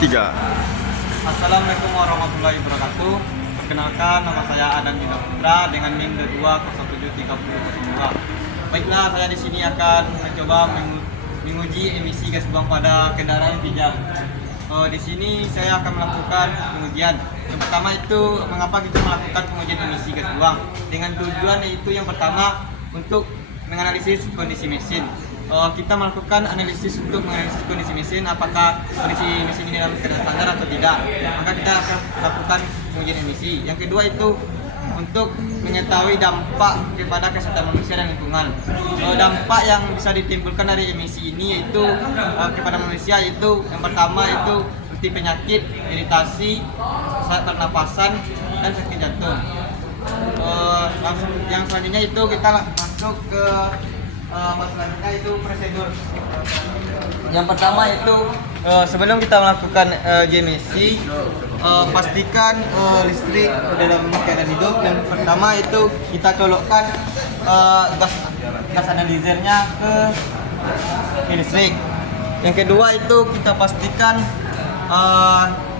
3. Assalamualaikum warahmatullahi wabarakatuh. Perkenalkan, nama saya Adam Dina Putra dengan NIM 22073002. Baiklah, saya di sini akan mencoba menguji emisi gas buang pada kendaraan bijak. Di sini saya akan melakukan pengujian. Yang pertama itu mengapa kita melakukan pengujian emisi gas buang? Dengan tujuan yaitu yang pertama untuk menganalisis kondisi mesin. Kita melakukan analisis untuk menganalisis kondisi mesin, apakah kondisi mesin ini dalam keadaan standar atau tidak. Maka kita akan lakukan pengujian emisi. Yang kedua itu untuk mengetahui dampak kepada kesehatan manusia dan lingkungan. Dampak yang bisa ditimbulkan dari emisi ini yaitu kepada manusia, yaitu yang pertama itu seperti penyakit, iritasi, sesak pernapasan, dan sakit jantung. Yang selanjutnya itu kita masuk ke selanjutnya itu prosedur. Yang pertama itu sebelum kita melakukan emisi, pastikan listrik dalam keadaan hidup. Yang pertama itu kita colokkan gas analyzernya ke listrik. Yang kedua itu kita pastikan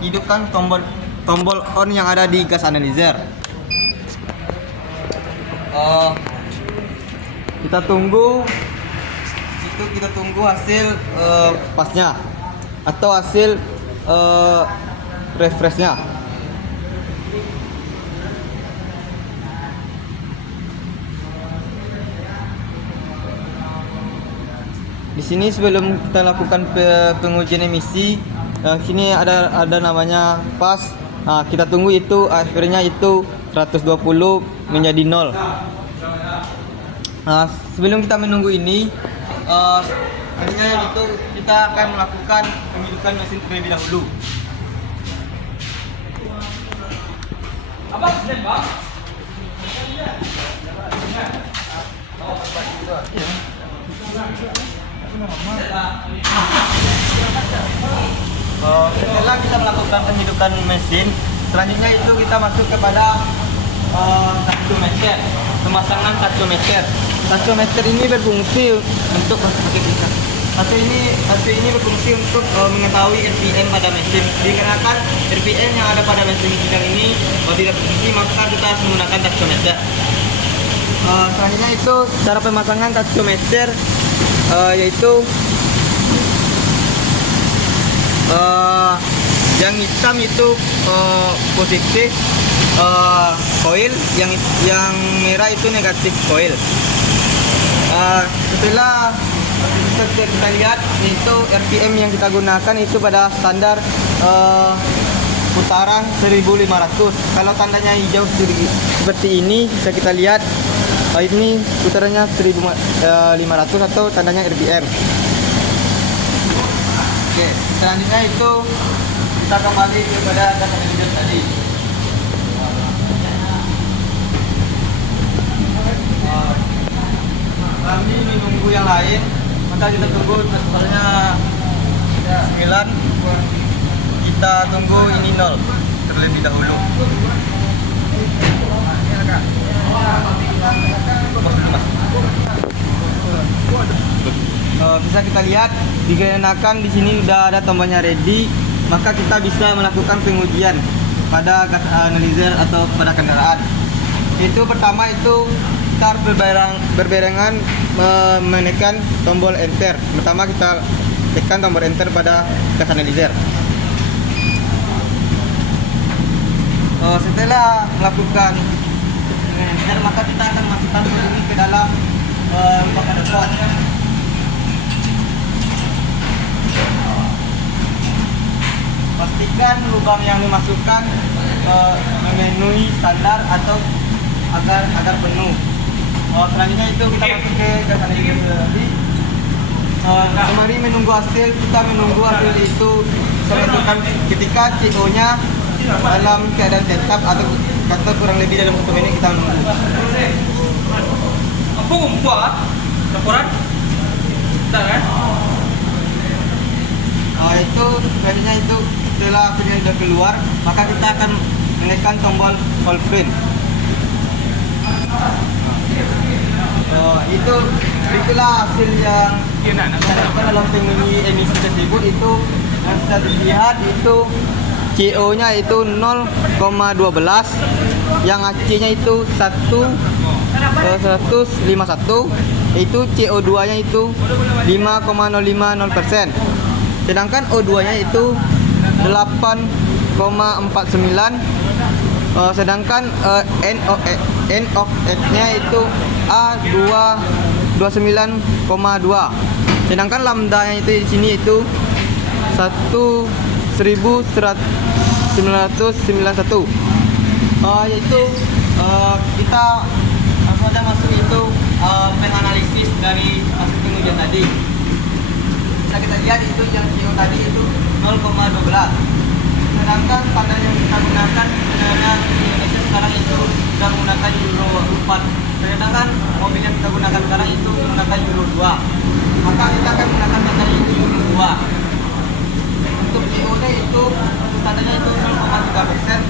hidupkan tombol on yang ada di gas analyzer. Kita tunggu hasil pasnya atau hasil refreshnya. Di sini sebelum kita lakukan pengujian emisi, sini ada namanya pas. Kita tunggu itu akhirnya itu 120 menjadi 0. Sebelum kita menunggu ini, akhirnya itu kita akan melakukan penghidupan mesin terlebih dahulu. Setelah kita melakukan penghidupan mesin, selanjutnya itu kita masuk kepada taksometer, pemasangan taksometer. Taksometer ini berfungsi untuk berfungsi untuk mengetahui RPM pada mesin. Dikarenakan RPM yang ada pada mesin kita ini tidak berfungsi, maka kita harus menggunakan taksometer. Selanjutnya itu cara pemasangan taksometer yaitu yang hitam itu positif coil, yang merah itu negatif coil. Setelah kita lihat itu RPM yang kita gunakan itu pada standar putaran 1500. Kalau tandanya hijau seperti ini bisa kita lihat ini putarannya 1500 atau tandanya RPM. Oke, selanjutnya itu kita kembali kepada gas analyzer tadi. Kami menunggu yang lain, maka kita tunggu transfernya 9, kita tunggu ini 0 terlebih dahulu. Bisa kita lihat dikarenakan di sini sudah ada tombolnya ready, maka kita bisa melakukan pengujian pada gas analyzer atau pada kendaraan. Itu pertama itu kita harus berbarengan menekan tombol enter. Pertama kita tekan tombol enter pada gas analyzer. Setelah melakukan enter, maka kita akan masukkan ini ke dalam lubang karbon. Pastikan lubang yang dimasukkan memenuhi standar atau agar penuh. Selanjutnya itu kita masuk ke gas analyzer tadi. Sembari menunggu hasil, kita menunggu hasil itu menentukan ketika CO-nya dalam keadaan tetap atau kata kurang lebih dalam 1 menit kita menunggu. Apa membuat laporan? Tak kan? Itu selanjutnya itu setelah hasilnya sudah keluar, maka kita akan menekan tombol full print. Itulah hasil yang dilakukan dalam penguji emisi tersebut. Itu yang bisa dilihat itu CO-nya itu 0,12, yang AC-nya itu 151, itu CO2-nya itu 5,050%. Sedangkan O2-nya itu 8,49, sedangkan NOx-nya itu A229,2. Sedangkan lambdanya itu di sini itu 1.991. Yaitu kita langsung aja masuk itu penganalisis dari hasil pengujian tadi. Bisa kita lihat itu yang CO tadi itu 0,12. Sedangkan standar yang kita gunakan sebenarnya di Indonesia sekarang itu sudah menggunakan Euro 4. Sedangkan mobil yang kita gunakan sekarang itu menggunakan Euro 2. Maka kita akan menggunakan standar itu Euro 2. Untuk CO-nya itu standarnya itu 0,3%.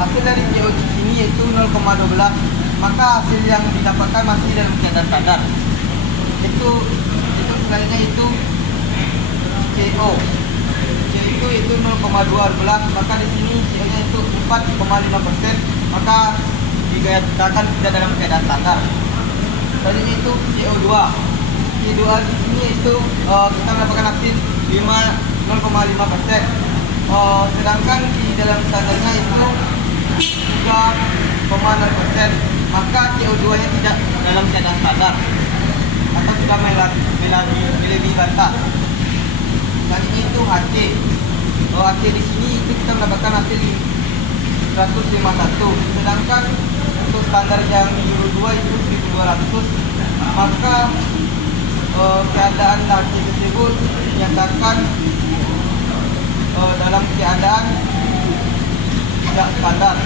Hasil dari CO di sini yaitu 0,12. Maka hasil yang didapatkan masih dalam keadaan standar. Itu selanjutnya itu CO. CO itu 0,12. Maka di sini CO-nya itu 4,5%. Maka dikatakan tidak dalam keadaan standar. Selanjutnya itu CO2. CO2 di sini itu kita mendapatkan hasil 0,5%. Sedangkan di dalam standarnya itu 3,0%. Maka CO2-nya tidak dalam keadaan standar atau sudah melebihi batas. Selanjutnya itu HC. HC di sini itu kita mendapatkan hasil 151. Sedangkan untuk standar yang Euro 2 itu 1200. Maka keadaan HC tersebut dinyatakan dalam keadaan tidak standar.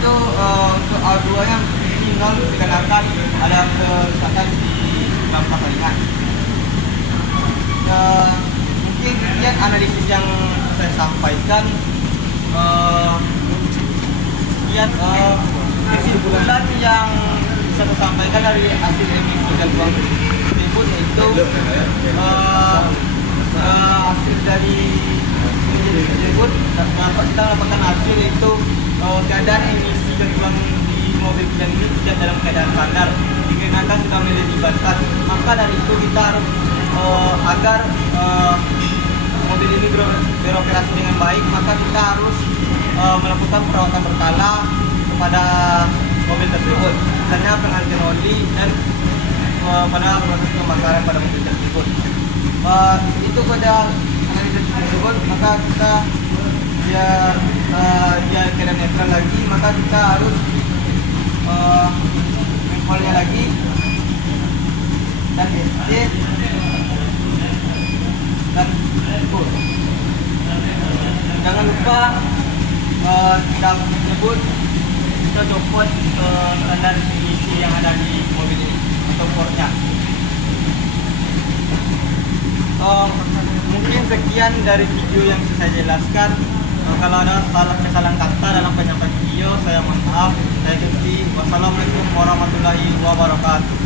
Itu untuk A2 yang ini 0 dikarenakan ada kerusakan di dalam persalingan. Mungkin sekian analisis yang saya sampaikan. Sekian kesimpulan yang bisa saya sampaikan dari hasil emisi gas buang tersebut, yaitu hasil dari penelitian tersebut dapat kita mendapatkan hasil itu keadaan emisi gas buang di mobil kita ini tidak dalam keadaan standar dikarenakan sudah melebihi batas. Maka dari itu kita harus agar mobil ini beroperasi dengan baik, maka kita harus melakukan perawatan berkala kepada mobil tersebut, misalnya penggantian oli dan pada proses pembakaran pada mobil tersebut. Itu pada analisis tersebut, maka kita biar dia keadaan netral lagi, maka kita harus mengkolnya lagi dan SC dan full. Jangan lupa kita menyebut kita copot standar emisi yang ada di mobil ini atau portnya. Mungkin sekian dari video yang saya jelaskan. Kalau ada kesalahan kata dalam penyampaian video, saya mohon maaf. Saya Jepti. Wassalamualaikum warahmatullahi wabarakatuh.